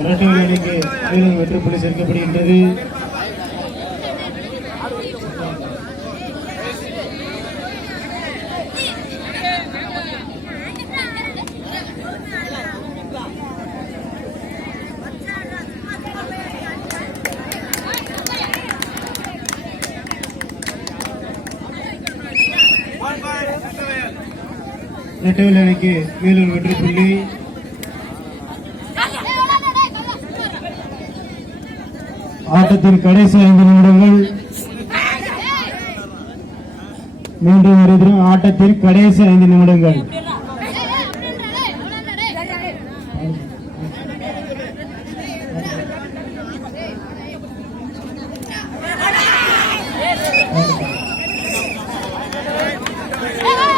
இரட்டை அணிக்கு மேலும் வெற்றி புள்ளி சேர்க்கப்படுகின்றது. இரட்டை அணிக்கு வேலூர் வெற்றி புள்ளி ஆட்டத்தின் கடைசி ஐந்து நிமிடங்கள். மீண்டும் வருகிறோம் ஆட்டத்தின் கடைசி ஐந்து நிமிடங்கள்.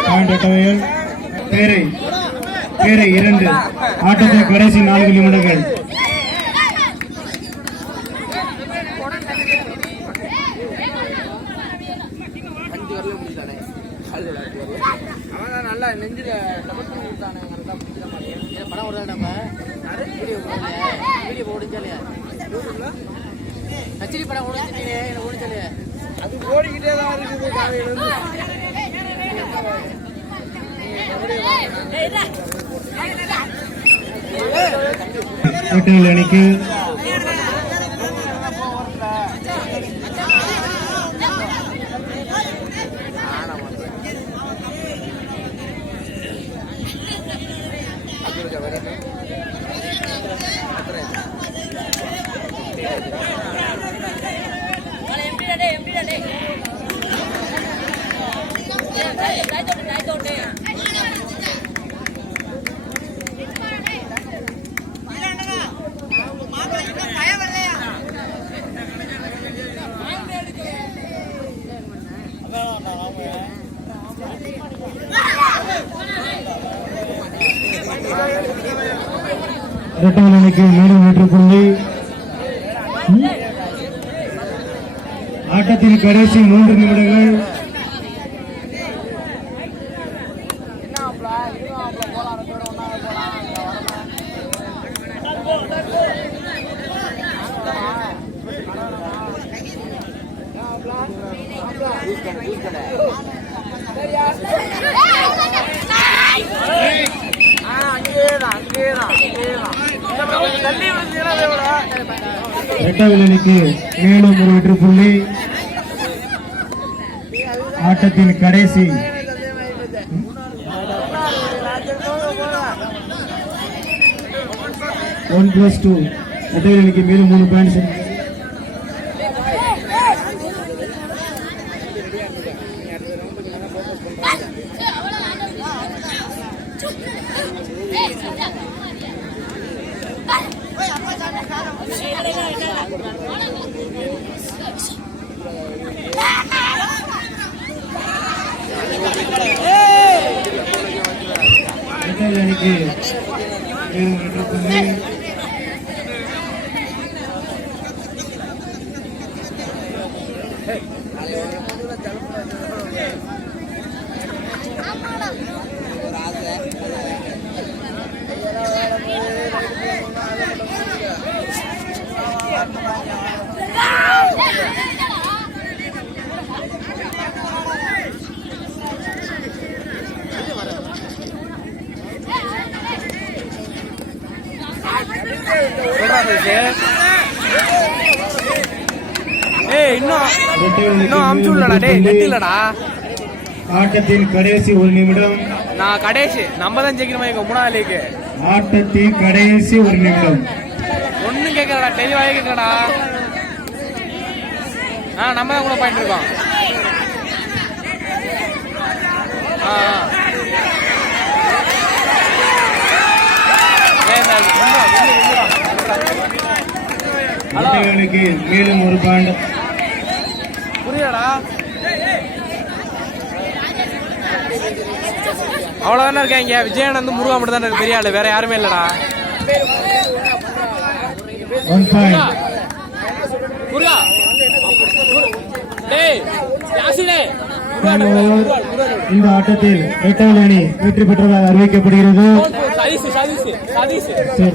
பாயிண்ட் எட்டவையல் பேரை பேரை இரண்டு ஆட்டத்தின் கடைசி நான்கு நிமிடங்கள். அவன் நல்லா நெஞ்சில டபுள் பண்ணி விட்டானே கரெக்டாக பிடிச்சிட மாட்டேன் படம் வருதா நம்ம வீடியோ போடலையா வீடியோ ஓடிச்சாலையா கச்சிரி படம் ஓடிச்சிட்டீங்க எனக்கு ஓடிச்சாலையா அது ஓடிக்கிட்டே தான் அணிக்கு மேலும் வெற்றி புள்ளி ஆட்டத்தின் கடைசி மூன்று நிமிடங்கள் Thank you. அங்கேதான் தள்ளி விடுறீங்களா இரட்டை அணிக்கு மேலும் ஒரு வெற்றி புள்ளி ஆட்டத்தின் கடைசி ஒன் பிளஸ் டூ இரட்டை அணிக்கு மேலும் மூணு பாயிண்ட்ஸ் இரட்டை அணிக்கு இன்னும் இரட்டை அணிக்கு இன்னும் அமுச்சு மேலும் விடலடா வெற்றி டேய் புள்ளி. நெட் இல்லடா ஆட்டத்தின் கடைசி ஒரு நிமிடம். நான் கடைசி நம்ம தான் ஜெயிக்கணுமா எங்க மூணாவது ஆட்டத்தின் கடைசி ஒரு நிமிடம். ஒன்றும் கேட்கலடா தெளிவாக கேட்கலடா ஆ நம்ம தான் கூட பாயிண்ட் இருக்கோம் ஆ மேலும் ஒரு பாயிண்ட். புரியலடா அவ்வளவுதானே இருக்காங்க விஜயானந்த் முருகா மட்டும் தானே இருக்கு. பெரிய ஆளு. வேற யாருமே இல்லடா. ஒன் பாயிண்ட் இந்த ஆட்டத்தில் ரெட்டவல் அணி வெற்றி பெற்றதாக அறிவிக்கப்படுகிறது. சரி.